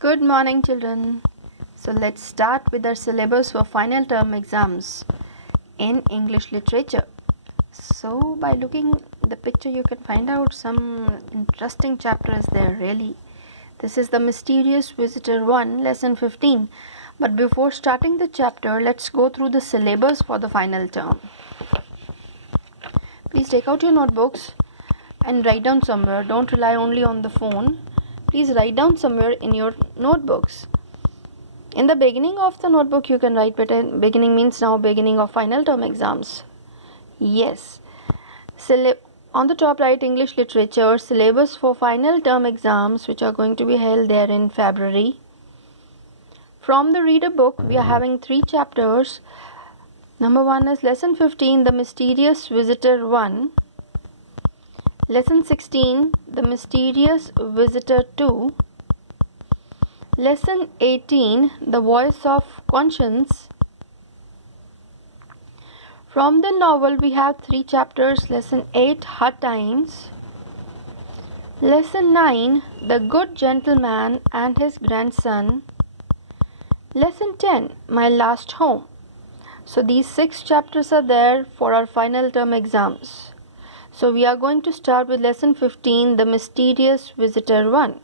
Good morning, children. So let's start with our syllabus for final term exams in English literature. So by looking the picture you can find out some interesting chapters there really. This is the Mysterious Visitor 1 lesson 15. But before starting the chapter, let's go through the syllabus for the final term. Please take out your notebooks and write down somewhere. Don't rely only on the phone. Please write down somewhere in your notebooks. In the beginning of the notebook you can write, beginning means now beginning of final term exams. Yes. On the top write English literature syllabus for final term exams which are going to be held there in February. From the reader book we are having 3 chapters. Number 1 is lesson 15, The Mysterious Visitor 1. Lesson 16, The Mysterious Visitor 2. Lesson 18, The Voice of Conscience. From the novel we have 3 chapters. Lesson 8, Hard Times. Lesson 9, The Good Gentleman and His Grandson. Lesson 10, My Last Home. So these 6 chapters are there for our final term exams. So we are going to start with lesson 15, The Mysterious Visitor 1.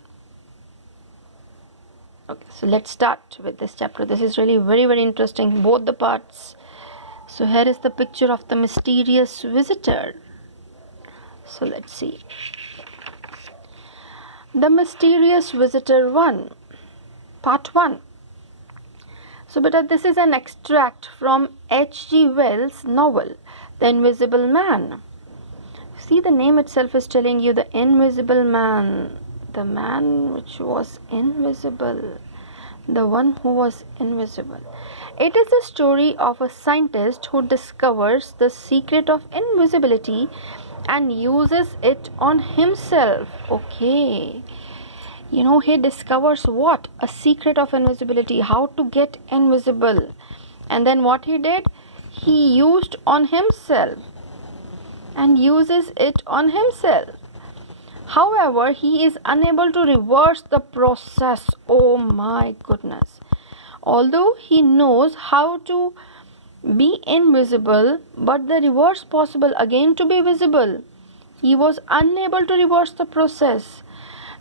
Okay, so let's start with this chapter. This is really very interesting, both the parts. So here is the picture of the mysterious visitor. So let's see. The Mysterious Visitor 1, Part 1. So beta, this is an extract from H.G. Wells' novel, The Invisible Man. See, the name itself is telling you the invisible man. The man which was invisible. The one who was invisible. It is the story of a scientist who discovers the secret of invisibility and uses it on himself. Okay. You know, he discovers what? A secret of invisibility. How to get invisible. And then what he did? He used on himself. And uses it on himself. However, he is unable to reverse the process. Oh my goodness. Although he knows how to be invisible, but the reverse possible again to be visible, he was unable to reverse the process.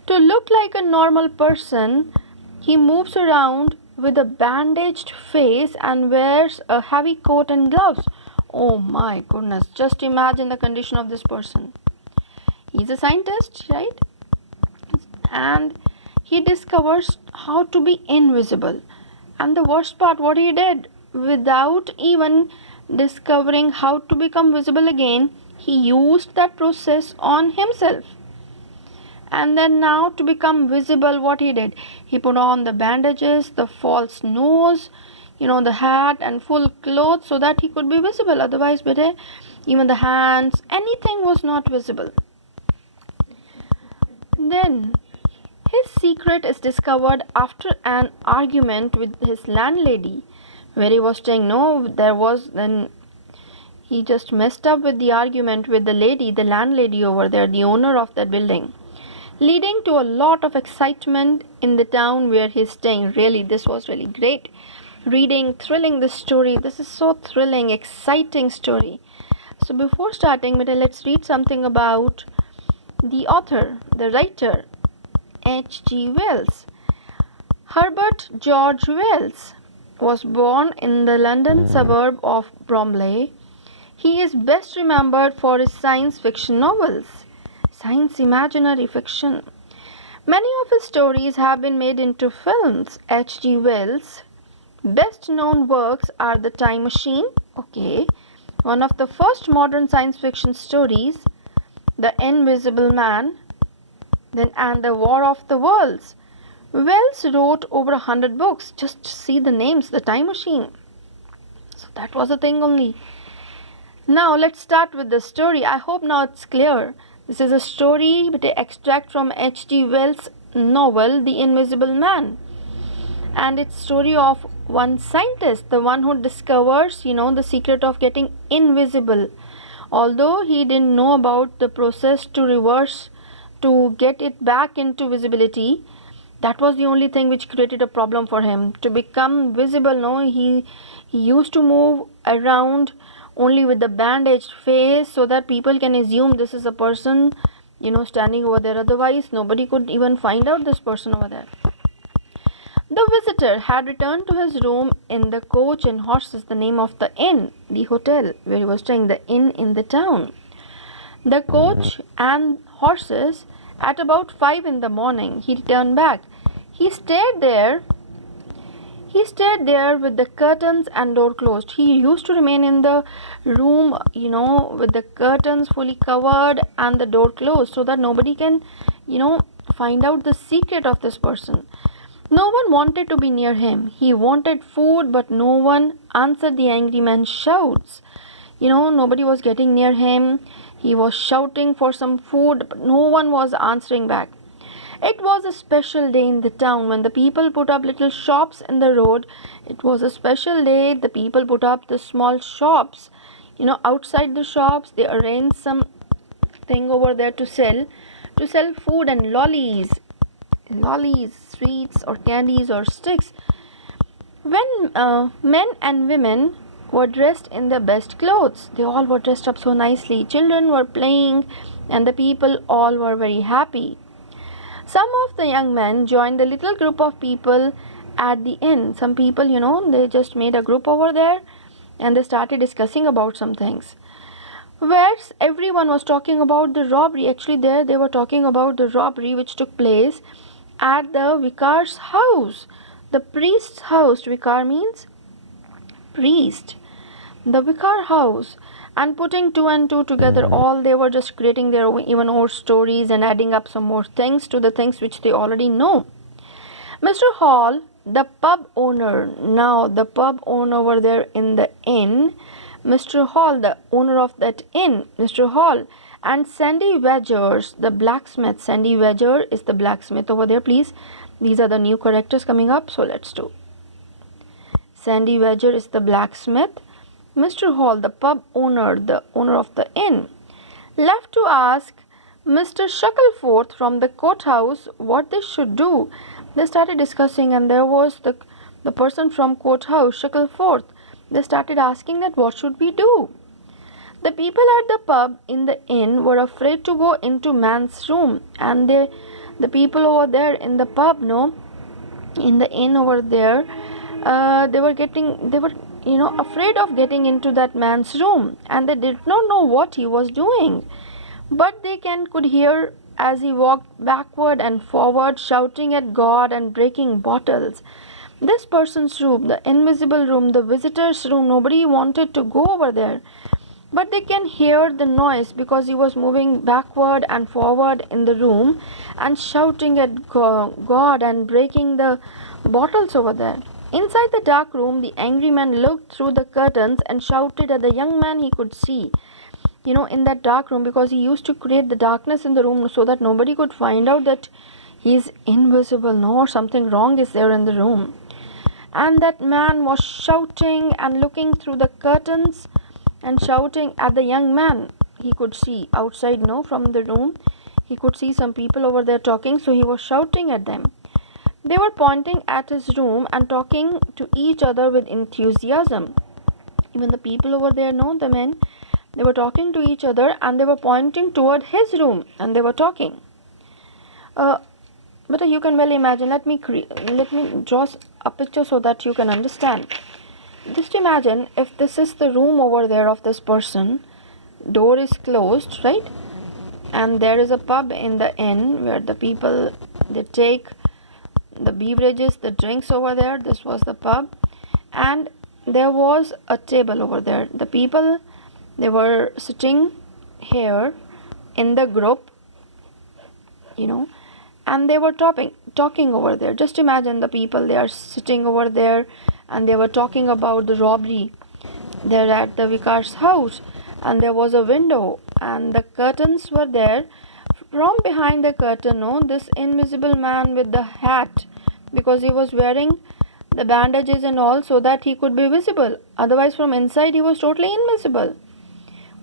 To look like a normal person, he moves around with a bandaged face and wears a heavy coat and gloves. Oh my goodness, just imagine the condition of this person. He's a scientist, right? And he discovers how to be invisible. And the worst part, what he did, without even discovering how to become visible again, he used that process on himself. And then now to become visible, what he did? He put on the bandages, the false nose, the hat and full clothes so that he could be visible. Otherwise, even the hands, anything was not visible. Then his secret is discovered after an argument with his landlady, where he was saying then he just messed up with the argument with the landlady over there, the owner of that building, leading to a lot of excitement in the town where he's staying. Really, this was really great reading, thrilling this story. This is so thrilling, exciting story. So before starting, let's read something about the author, the writer, H.G. Wells. Herbert George Wells was born in the London suburb of Bromley. He is best remembered for his science fiction novels, science imaginary fiction. Many of his stories have been made into films. H.G. Wells' best known works are The Time Machine, one of the first modern science fiction stories, The Invisible Man, and The War of the Worlds. Wells wrote over 100 books. Just see the names, The Time Machine. So that was a thing only. Now let's start with the story. I hope now it's clear. This is a story with an extract from H.G. Wells' novel, The Invisible Man. And it's story of one scientist, the one who discovers, the secret of getting invisible. Although he didn't know about the process to reverse, to get it back into visibility, That was the only thing which created a problem for him. To become visible, no, he used to move around only with the bandaged face so that people can assume this is a person, standing over there. Otherwise, nobody could even find out this person over there. The visitor had returned to his room in the Coach and Horses, the name of the inn, the hotel where he was staying, the inn in the town. The Coach and Horses, at about 5 in the morning, he returned back. He stayed there with the curtains and door closed. He used to remain in the room, with the curtains fully covered and the door closed so that nobody can, find out the secret of this person. No one wanted to be near him. He wanted food, but no one answered the angry man's shouts. Nobody was getting near him. He was shouting for some food, but no one was answering back. It was a special day in the town when the people put up little shops in the road. It was a special day. The people put up the small shops. Outside the shops, they arranged some thing over there to sell food and lollies, sweets or candies or sticks. When men and women were dressed in their best clothes, they all were dressed up so nicely. Children were playing and the people all were very happy. Some of the young men joined the little group of people at the inn. Some people, they just made a group over there and they started discussing about some things. Whereas everyone was talking about the robbery. Actually, there they were talking about the robbery which took place at the vicar's house. The priest's house. Vicar means priest. The vicar house. And putting 2 and 2 together, all they were just creating their even more stories and adding up some more things to the things which they already know. Mr. Hall, the pub owner, now the pub owner over there in the inn, Mr. Hall, the owner of that inn, Mr. Hall, and Sandy Wedgers, the blacksmith. Sandy Wedger is the blacksmith over there, please. These are the new characters coming up, so let's do. Sandy Wedger is the blacksmith. Mr. Hall, the pub owner, the owner of the inn, left to ask Mr. Shuckleforth from the courthouse what they should do. They started discussing, and there was the person from courthouse, Shuckleforth. They started asking that what should we do. The people at the pub in the inn were afraid to go into man's room, and the people over there in the pub, in the inn over there, they were afraid of getting into that man's room, and they did not know what he was doing. But they could hear as he walked backward and forward, shouting at God and breaking bottles. This person's room, the invisible room, the visitor's room, nobody wanted to go over there. But they can hear the noise because he was moving backward and forward in the room and shouting at God and breaking the bottles over there. Inside the dark room, the angry man looked through the curtains and shouted at the young man he could see. In that dark room, because he used to create the darkness in the room so that nobody could find out that he's invisible, or something wrong is there in the room. And that man was shouting and looking through the curtains and shouting at the young man he could see outside, from the room. He could see some people over there talking, so he was shouting at them. They were pointing at his room and talking to each other with enthusiasm. Even the people over there, the men, they were talking to each other and they were pointing toward his room and they were talking. But you can well imagine, let me draw a picture so that you can understand. Just imagine if this is the room over there of this person, door is closed, right? And there is a pub in the inn where the people, they take the beverages, the drinks over there. This was the pub, and there was a table over there. The people, they were sitting here in the group, and they were talking over there. Just imagine the people, they are sitting over there and they were talking about the robbery there at the vicar's house, and there was a window and the curtains were there. From behind the curtain, this invisible man with the hat, because he was wearing the bandages and all so that he could be visible. Otherwise, from inside, he was totally invisible.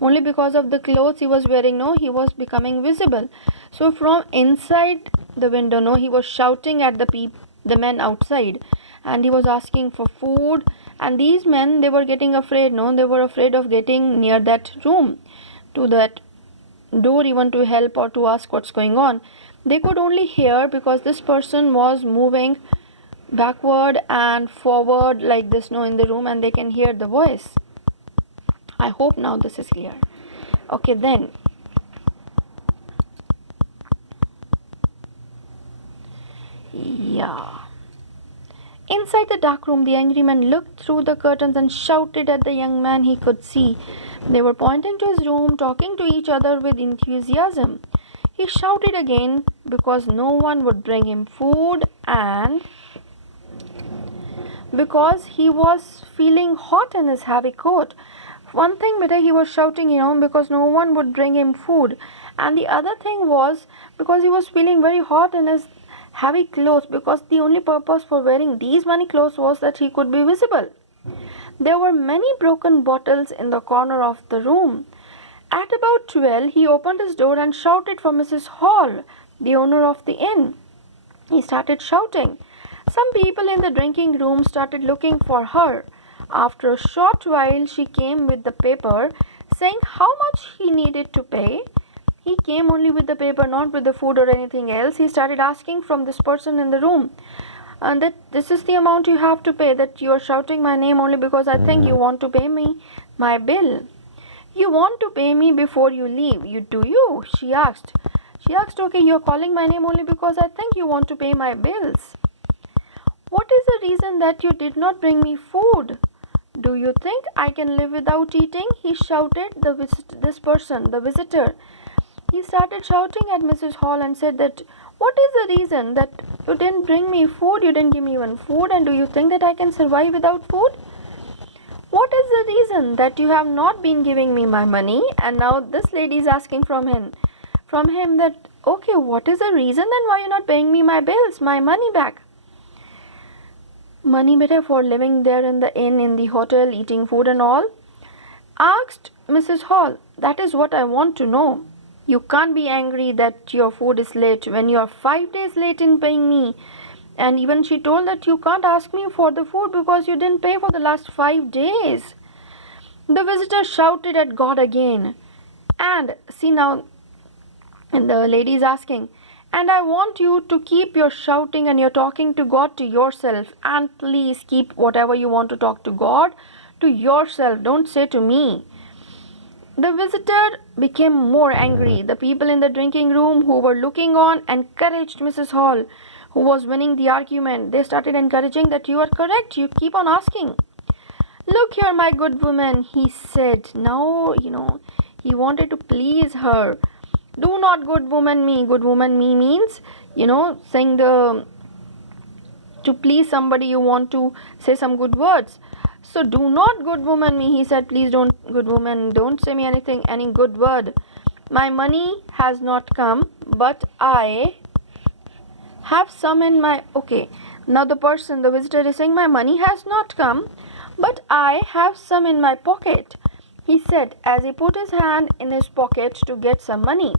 Only because of the clothes he was wearing, he was becoming visible. So from inside the window. No, he was shouting at the men outside, and he was asking for food. And these men, they were getting afraid. No, they were afraid of getting near that room, to that door, even to help or to ask what's going on. They could only hear because this person was moving backward and forward like this, no, in the room, and they can hear the voice. I hope now this is clear. Okay, then yeah. Inside the dark room, the angry man looked through the curtains and shouted at the young man he could see. They were pointing to his room, talking to each other with enthusiasm. He shouted again because no one would bring him food, and because he was feeling hot in his heavy coat. One thing, beta, he was shouting, because no one would bring him food. And the other thing was because he was feeling very hot in his heavy clothes, because the only purpose for wearing these many clothes was that he could be visible. There were many broken bottles in the corner of the room. At about 12, he opened his door and shouted for Mrs. Hall, the owner of the inn. He started shouting. Some people in the drinking room started looking for her. After a short while, she came with the paper, saying how much he needed to pay. He came only with the paper, not with the food or anything else. He started asking from this person in the room, and that this is the amount you have to pay, that you are shouting my name only because I think you want to pay me my bill. You want to pay me before you leave, do you? She asked. Okay, you're calling my name only because I think you want to pay my bills. What is the reason that you did not bring me food? Do you think I can live without eating? He shouted, this person, the visitor. He started shouting at Mrs. Hall and said that, what is the reason that you didn't bring me food? You didn't give me even food, and do you think that I can survive without food? What is the reason that you have not been giving me my money? And now this lady is asking from him that, okay, what is the reason then why you're not paying me my bills, my money back? Money, better, for living there in the inn, in the hotel, eating food and all? Asked Mrs. Hall. That is what I want to know. You can't be angry that your food is late when you are 5 days late in paying me. And even she told that you can't ask me for the food because you didn't pay for the last 5 days. The visitor shouted at God again. And see now, and the lady is asking, and I want you to keep your shouting and your talking to God to yourself. And please keep whatever you want to talk to God to yourself. Don't say to me. The visitor became more angry. The people in the drinking room who were looking on encouraged Mrs. Hall, who was winning the argument. They started encouraging that you are correct. You keep on asking. Look here, my good woman, he said. Now, he wanted to please her. Do not good woman me. Good woman me means, saying to please somebody, you want to say some good words. So do not good woman me. He said, please don't, good woman, don't say me any good word. My money has not come, but I have some in my... Okay, now the visitor is saying, my money has not come, but I have some in my pocket, he said as he put his hand in his pocket to get some money.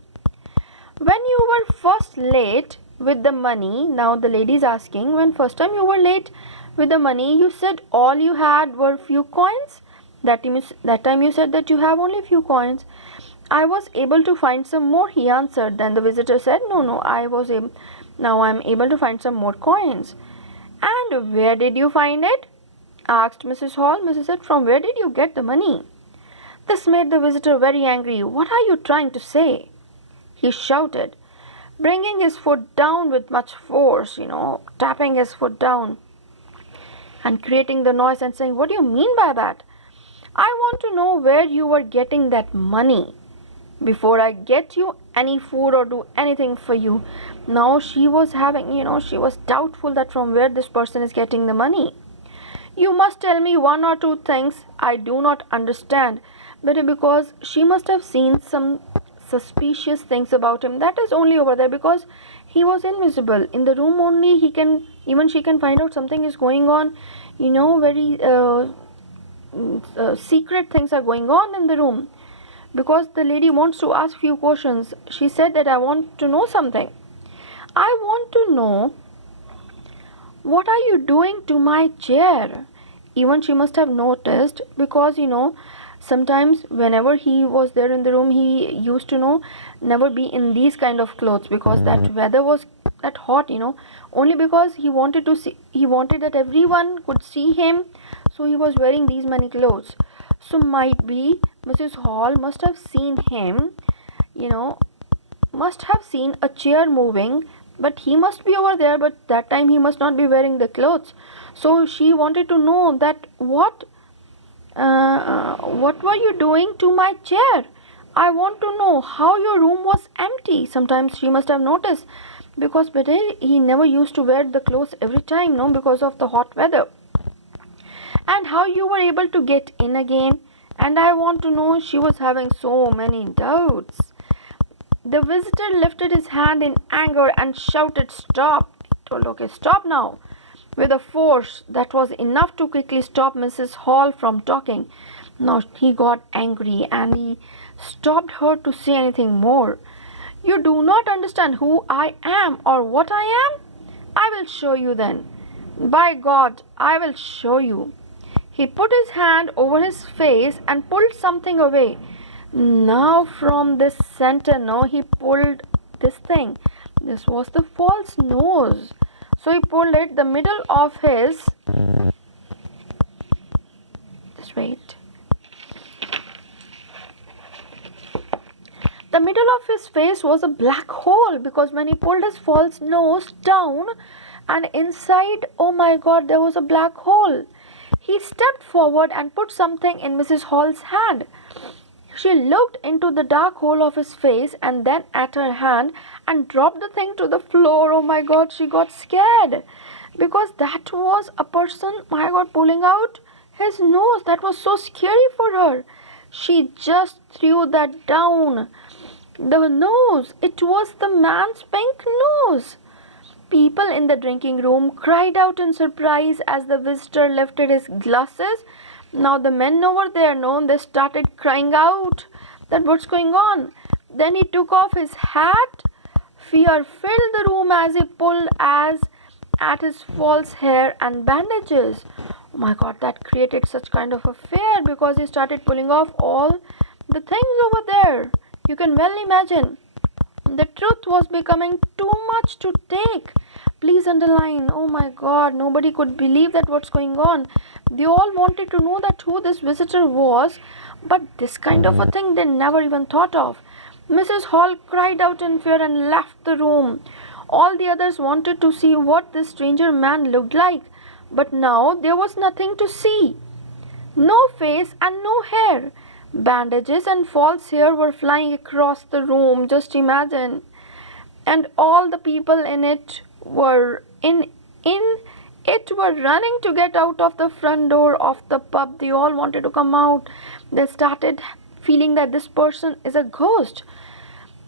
When you were first late with the money, now the lady is asking, when first time you were late with the money, you said all you had were few coins. That time you said that you have only few coins. I was able to find some more, he answered. Then the visitor said, no, now I'm able to find some more coins. And where did you find it? Asked Mrs. Hall. Mrs. said, from where did you get the money? This made the visitor very angry. What are you trying to say? He shouted, bringing his foot down with much force, tapping his foot down and creating the noise and saying, what do you mean by that? I want to know where you were getting that money before I get you any food or do anything for you. Now she was she was doubtful that from where this person is getting the money. You must tell me one or two things I do not understand. But because she must have seen some suspicious things about him. That is only over there because he was invisible. In the room only she can find out something is going on. Very secret things are going on in the room. Because the lady wants to ask few questions. She said that I want to know something. I want to know, what are you doing to my chair? Even she must have noticed, because sometimes whenever he was there in the room, he used to never be in these kind of clothes, because that weather was that hot, only because he wanted that everyone could see him, so he was wearing these many clothes. So might be Mrs. Hall must have seen him, must have seen a chair moving, but he must be over there, but that time he must not be wearing the clothes. So she wanted to know that what were you doing to my chair? I want to know how your room was empty. Sometimes she must have noticed, because but he never used to wear the clothes every time, no, because of the hot weather. And how you were able to get in again. And I want to know, she was having so many doubts. The visitor lifted his hand in anger and shouted, "Stop!" Told, "Okay, stop now," with a force that was enough to quickly stop Mrs. Hall from talking. Now he got angry and he stopped her to say anything more. "You do not understand who I am or what I am? I will show you then. By God, I will show you." He put his hand over his face and pulled something away. Now from this center, he pulled this thing. This was the false nose. So he pulled it, the middle of his, just wait. The middle of his face was a black hole, because when he pulled his false nose down, and inside, oh my God, there was a black hole. He stepped forward and put something in Mrs. Hall's hand. She looked into the dark hole of his face and then at her hand and dropped the thing to the floor. Oh my God, she got scared, because that was a person, my God, pulling out his nose. That was so scary for her. She just threw that down. The nose, it was the man's pink nose. People in the drinking room cried out in surprise as the visitor lifted his glasses. Now the men over there, they started crying out that what's going on. Then he took off his hat. Fear filled the room as he pulled at his false hair and bandages. Oh my God, that created such kind of a fear, because he started pulling off all the things over there. You can well imagine. The truth was becoming too much to take. Please underline. Oh my God, nobody could believe that what's going on. They all wanted to know that who this visitor was, but this kind of a thing they never even thought of. Mrs. Hall cried out in fear and left the room. All the others wanted to see what this stranger man looked like, but now there was nothing to see. No face and no hair. Bandages and false hair were flying across the room, just imagine. And all the people in it were running to get out of the front door of the pub. They all wanted to come out. They started feeling that this person is a ghost.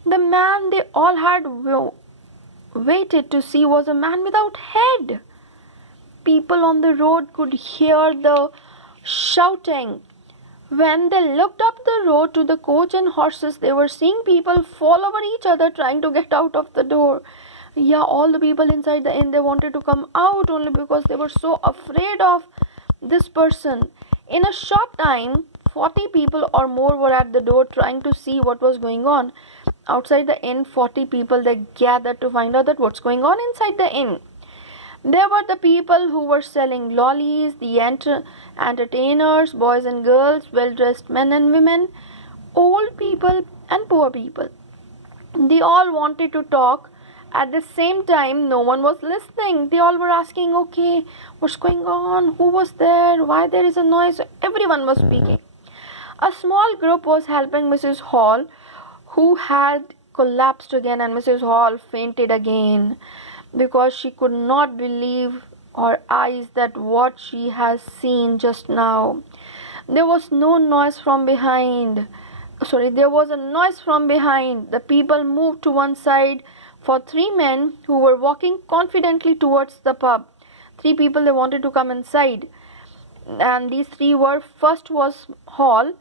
The man they all had waited to see was a man without head. People on the road could hear the shouting. When they looked up the road to the coach and horses, they were seeing people fall over each other trying to get out of the door. Yeah, all the people inside the inn, they wanted to come out only because they were so afraid of this person. In a short time, 40 people or more were at the door trying to see what was going on. Outside the inn, 40 people, they gathered to find out that what's going on inside the inn. There were the people who were selling lollies, the entertainers, boys and girls, well-dressed men and women, old people and poor people. They all wanted to talk. At the same time, no one was listening. They all were asking, okay, what's going on? Who was there? Why there is a noise? Everyone was speaking. A small group was helping Mrs. Hall, who had collapsed again, and Mrs. Hall fainted again, because she could not believe her eyes that what she has seen just now. There was no noise from behind. There was a noise from behind. The people moved to one side for 3 men who were walking confidently towards the pub. 3 people, they wanted to come inside. And these 3 were, first was Hall,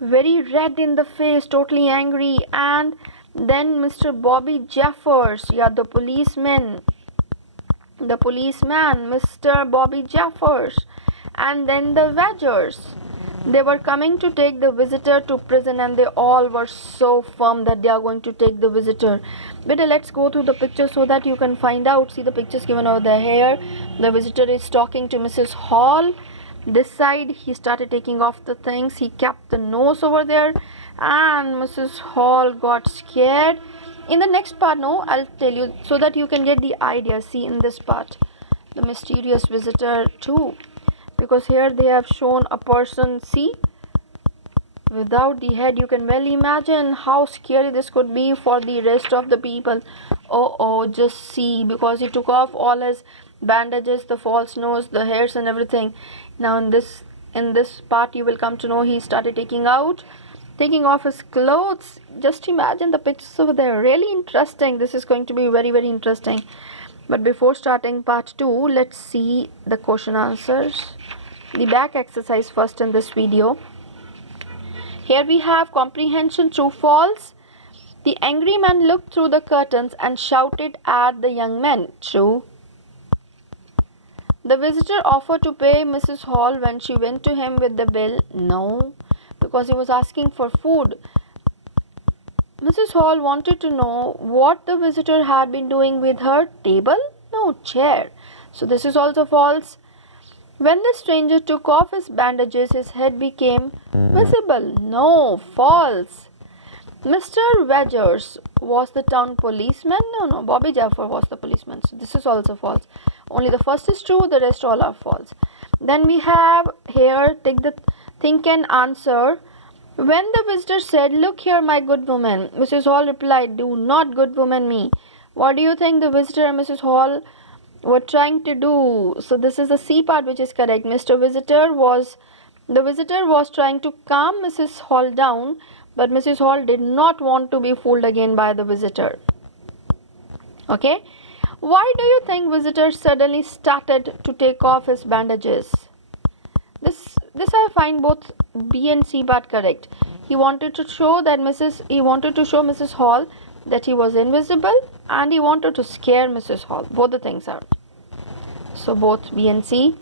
very red in the face, totally angry, and Then Mr. Bobby Jeffers, the policeman, Mr. Bobby Jeffers, and then the Wedgers. They were coming to take the visitor to prison, and they all were so firm that they are going to take the visitor. But let's go through the pictures so that you can find out. See the pictures given over there. Here the visitor is talking to Mrs. Hall. This side he started taking off the things. He kept the nose over there, and Mrs. Hall got scared. In the next part, no, I'll tell you so that you can get the idea. See in this part, the mysterious visitor 2, because here they have shown a person, see, without the head. You can well imagine how scary this could be for the rest of the people. Oh, just see, because he took off all his bandages, the false nose, the hairs and everything. Now in this part you will come to know he started taking off his clothes. Just imagine the pictures over there. Really interesting. This is going to be very, very interesting. But before starting part 2, let's see the question answers. The back exercise first in this video. Here we have comprehension, true, false. The angry man looked through the curtains and shouted at the young men. True. The visitor offered to pay Mrs. Hall when she went to him with the bill. No, because he was asking for food. Mrs. Hall wanted to know what the visitor had been doing with her table. No, chair. So this is also false. When the stranger took off his bandages, his head became visible. No, false. Mr. Wedgers was the town policeman. No, Bobby Jeffers was the policeman. So this is also false. Only the first is true, the rest all are false. Then we have here, take the think and answer. When the visitor said, "Look here, my good woman," Mrs. Hall replied, "Do not good woman me." What do you think the visitor and Mrs. Hall were trying to do? So this is the C part which is correct. The visitor was trying to calm Mrs. Hall down, but Mrs. Hall did not want to be fooled again by the visitor. Okay. Why do you think visitor suddenly started to take off his bandages? This I find both B and C part correct. He wanted to show Mrs. Hall that he was invisible, and he wanted to scare Mrs. Hall. Both the things are. So both B and C.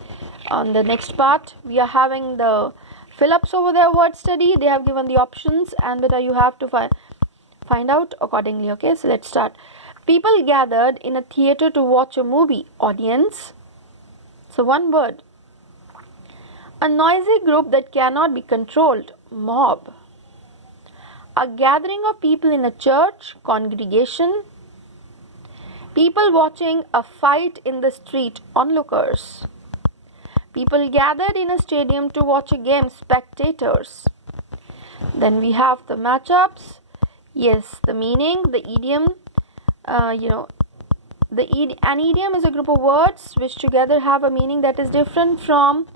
On the next part, we are having the fill-ups over there, word study. They have given the options, and whether you have to find out accordingly. Okay, so let's start. People gathered in a theater to watch a movie. Audience. So one word. A noisy group that cannot be controlled. Mob. A gathering of people in a church. Congregation. People watching a fight in the street. Onlookers. People gathered in a stadium to watch a game. Spectators. Then we have the matchups. Yes, the meaning, the idiom. An idiom is a group of words which together have a meaning that is different from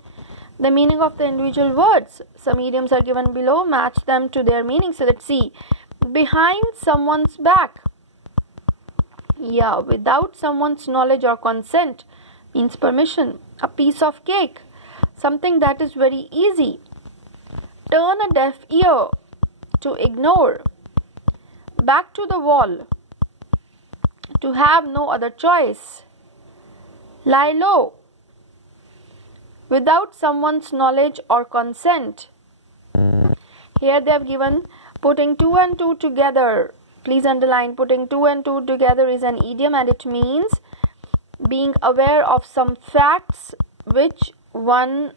the meaning of the individual words. Some idioms are given below. Match them to their meaning. So let's see. Behind someone's back. Yeah, without someone's knowledge or consent means permission. A piece of cake. Something that is very easy. Turn a deaf ear. To ignore. Back to the wall. To have no other choice. Lie low. Without someone's knowledge or consent. Here they have given putting two and two together. Please underline, putting two and two together is an idiom, and it means being aware of some facts which one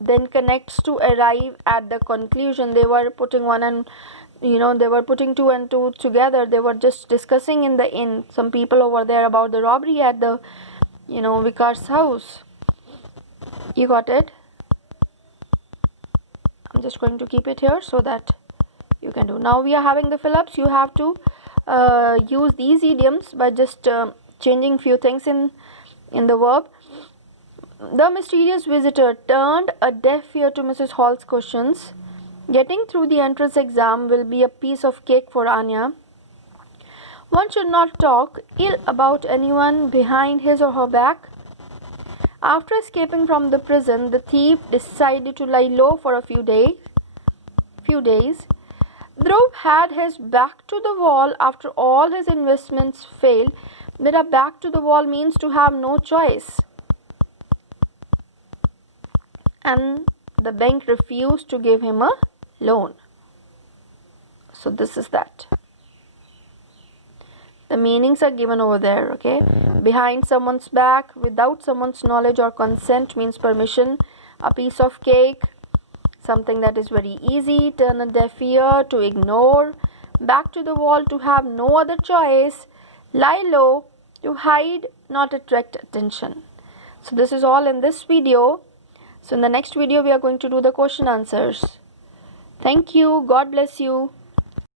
then connects to arrive at the conclusion. They were putting they were putting two and two together. They were just discussing in the inn, some people over there, about the robbery at the vicar's house. You got it? I'm just going to keep it here so that you can do. Now we are having the fill-ups. You have to use these idioms by just changing few things in the verb. The mysterious visitor turned a deaf ear to Mrs. Hall's questions. Getting through the entrance exam will be a piece of cake for Anya. One should not talk ill about anyone behind his or her back. After escaping from the prison, the thief decided to lie low for a few days. Dhruv had his back to the wall after all his investments failed. But a back to the wall means to have no choice. And the bank refused to give him a loan. So this is that. The meanings are given over there, okay? Behind someone's back, without someone's knowledge or consent means permission. A piece of cake, something that is very easy. Turn a deaf ear, to ignore. Back to the wall, to have no other choice. Lie low, to hide, not attract attention. So this is all in this video. So in the next video, we are going to do the question answers. Thank you. God bless you.